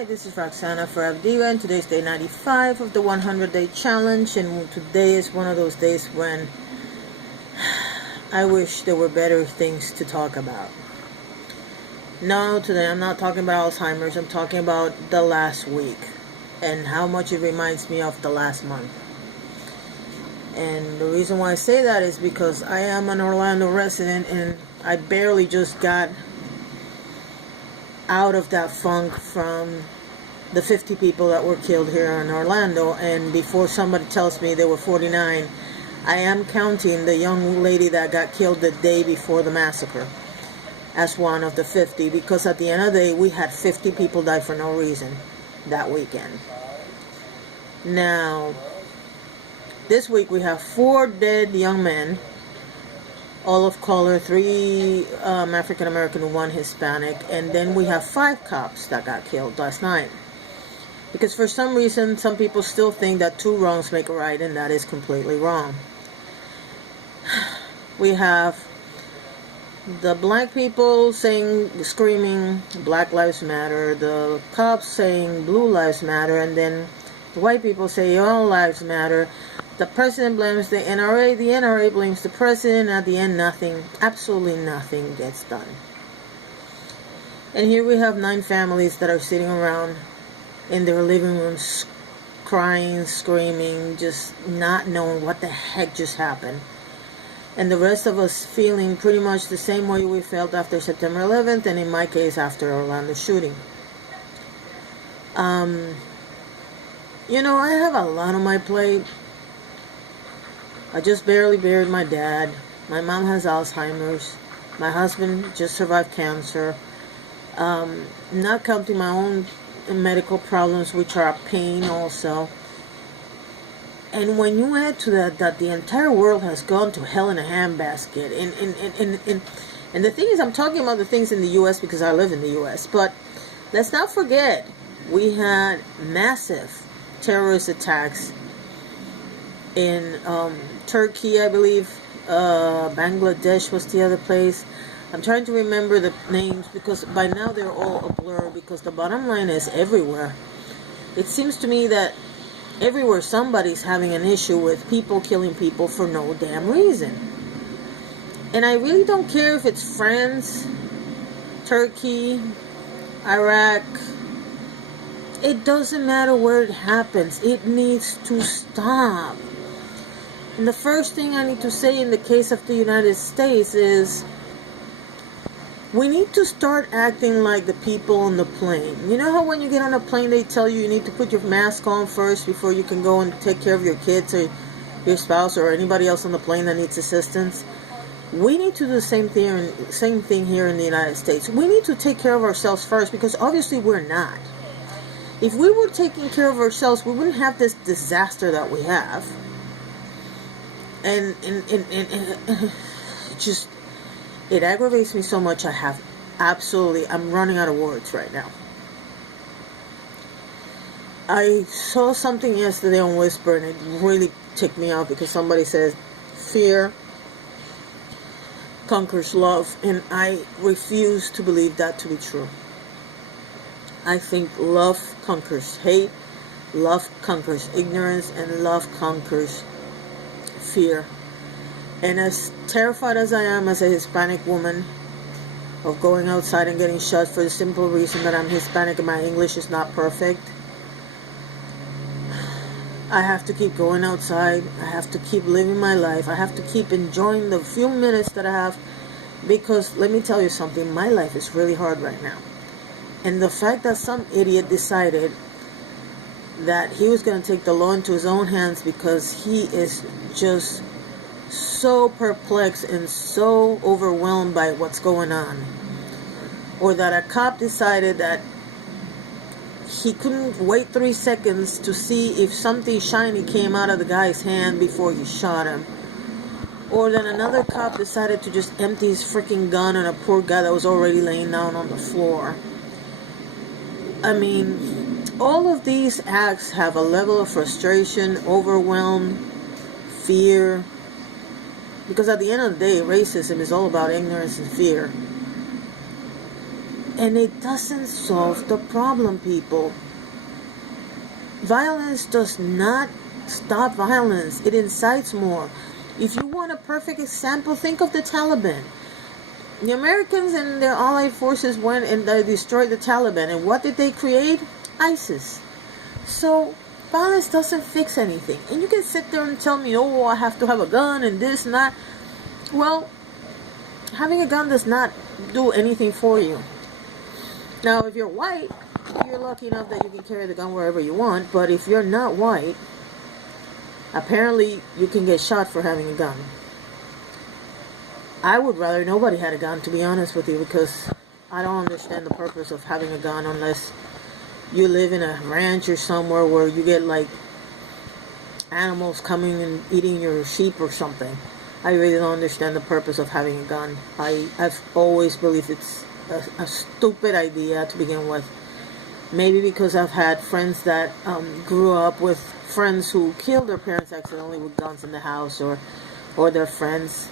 Hi, this is Roxana for Avdiva, and today's day 95 of the 100-day challenge, and today is one of those days when I wish there were better things to talk about. No, today I'm not talking about Alzheimer's, I'm talking about the last week and how much it reminds me of the last month. And the reason why I say that is because I am an Orlando resident and I barely just got out of that funk from the 50 people that were killed here in Orlando. And before somebody tells me there were 49, I am counting the young lady that got killed the day before the massacre as one of the 50, because at the end of the day we had 50 people die for no reason that weekend. Now this week we have 4 dead young men, all of color, 3 African American and 1 Hispanic, and then we have 5 cops that got killed last night. Because for some reason, some people still think that 2 wrongs make a right, and that is completely wrong. We have the black people screaming, Black Lives Matter, the cops saying Blue Lives Matter, and then the white people say All Lives Matter. The president blames the NRA blames the president, and at the end nothing, absolutely nothing gets done. And here we have 9 families that are sitting around in their living rooms crying, screaming, just not knowing what the heck just happened. And the rest of us feeling pretty much the same way we felt after September 11th, and in my case after Orlando shooting. You know, I have a lot on my plate. I just barely buried my dad. My mom has Alzheimer's. My husband just survived cancer. Not counting my own medical problems, which are a pain also. And when you add to that the entire world has gone to hell in a handbasket, and the thing is, I'm talking about the things in the U.S. because I live in the U.S., but let's not forget, we had massive terrorist attacks in Turkey, I believe. Bangladesh was the other place. I'm trying to remember the names because by now they're all a blur, because the bottom line is everywhere. It seems to me that everywhere somebody's having an issue with people killing people for no damn reason. And I really don't care if it's France, Turkey, Iraq. It doesn't matter where it happens. It needs to stop. And the first thing I need to say in the case of the United States is we need to start acting like the people on the plane. You know how when you get on a plane they tell you need to put your mask on first before you can go and take care of your kids or your spouse or anybody else on the plane that needs assistance? We need to do the same thing here in the United States. We need to take care of ourselves first, because obviously we're not. If we were taking care of ourselves, we wouldn't have this disaster that we have. And just, it aggravates me so much. I'm running out of words right now. I saw something yesterday on Whisper and it really ticked me off, because somebody says fear conquers love, and I refuse to believe that to be true. I think love conquers hate, love conquers ignorance, and love conquers fear. And as terrified as I am as a Hispanic woman of going outside and getting shot for the simple reason that I'm Hispanic and my English is not perfect, I have to keep going outside. I have to keep living my life. I have to keep enjoying the few minutes that I have, because let me tell you something, my life is really hard right now. And the fact that some idiot decided that he was going to take the law into his own hands because he is just so perplexed and so overwhelmed by what's going on, or that a cop decided that he couldn't wait 3 seconds to see if something shiny came out of the guy's hand before he shot him, or that another cop decided to just empty his freaking gun on a poor guy that was already laying down on the floor. I mean, all of these acts have a level of frustration, overwhelm, fear, because at the end of the day, racism is all about ignorance and fear. And it doesn't solve the problem, people. Violence does not stop violence. It incites more. If you want a perfect example, think of the Taliban. The Americans and their allied forces went and they destroyed the Taliban. And what did they create? ISIS. So, violence doesn't fix anything. And you can sit there and tell me, oh, I have to have a gun and this and that. Well, having a gun does not do anything for you. Now, if you're white, you're lucky enough that you can carry the gun wherever you want. But if you're not white, apparently you can get shot for having a gun. I would rather nobody had a gun, to be honest with you, because I don't understand the purpose of having a gun unless you live in a ranch or somewhere where you get like animals coming and eating your sheep or something. I really don't understand the purpose of having a gun. I've always believed it's a stupid idea to begin with. Maybe because I've had friends that grew up with friends who killed their parents accidentally with guns in the house, or their friends.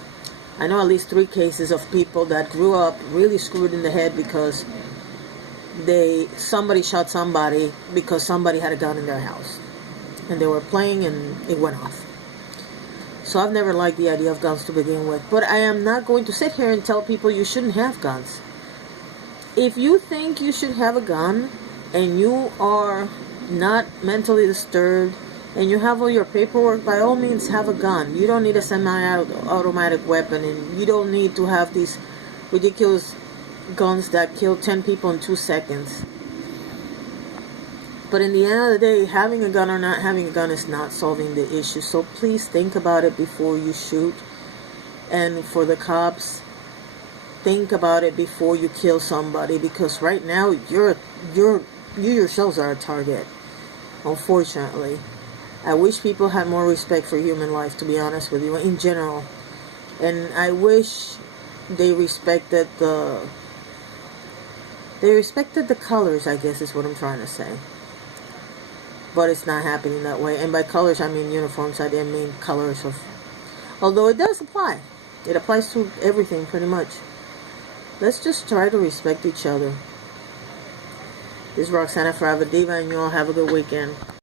I know at least 3 cases of people that grew up really screwed in the head because somebody shot somebody because somebody had a gun in their house. And they were playing and it went off. So I've never liked the idea of guns to begin with. But I am not going to sit here and tell people you shouldn't have guns. If you think you should have a gun and you are not mentally disturbed and you have all your paperwork, by all means have a gun. You don't need a semi-automatic weapon, and you don't need to have these ridiculous guns that kill 10 people in 2 seconds. But in the end of the day, having a gun or not having a gun is not solving the issue. So please think about it before you shoot. And for the cops, think about it before you kill somebody, because right now you yourselves are a target, unfortunately. I wish people had more respect for human life, to be honest with you, in general. And I wish they respected the colors, I guess is what I'm trying to say. But it's not happening that way. And by colors, I mean uniforms. I didn't mean colors of... Although it does apply. It applies to everything, pretty much. Let's just try to respect each other. This is Roxana Forever Diva, and you all have a good weekend.